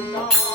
long.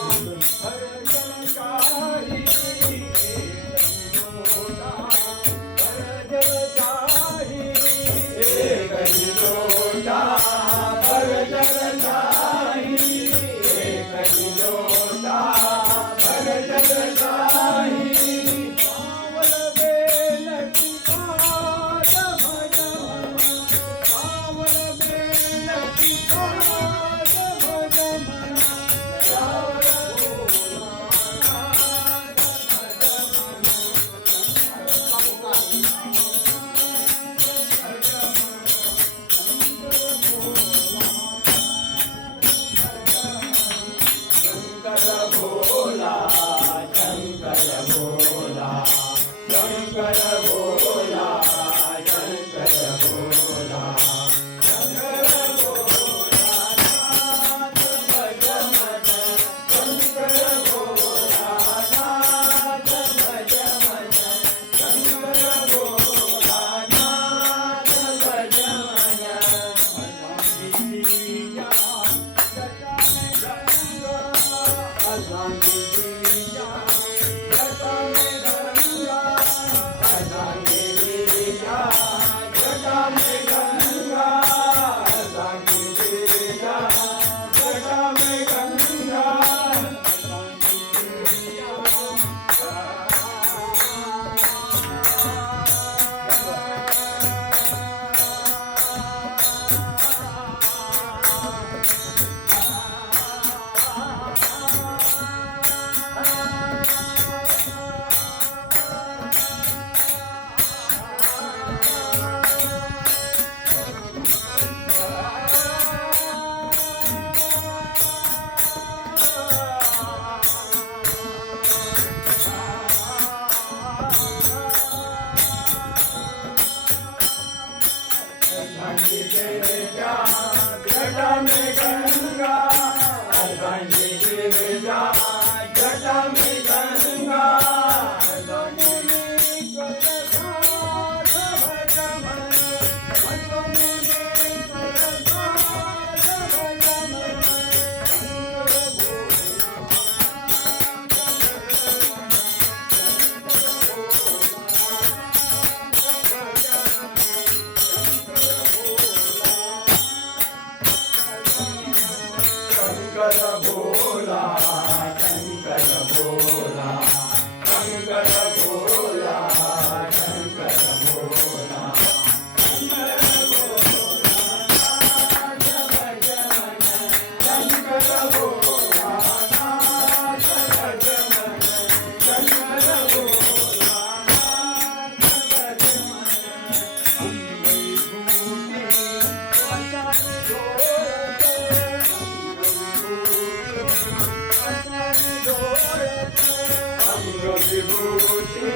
দোষে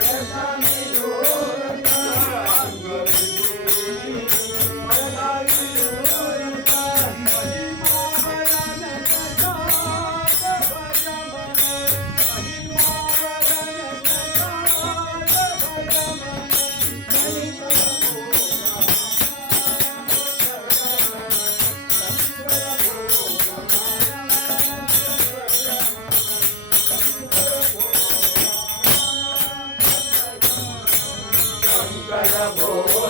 দশমী দোষ Hare Bol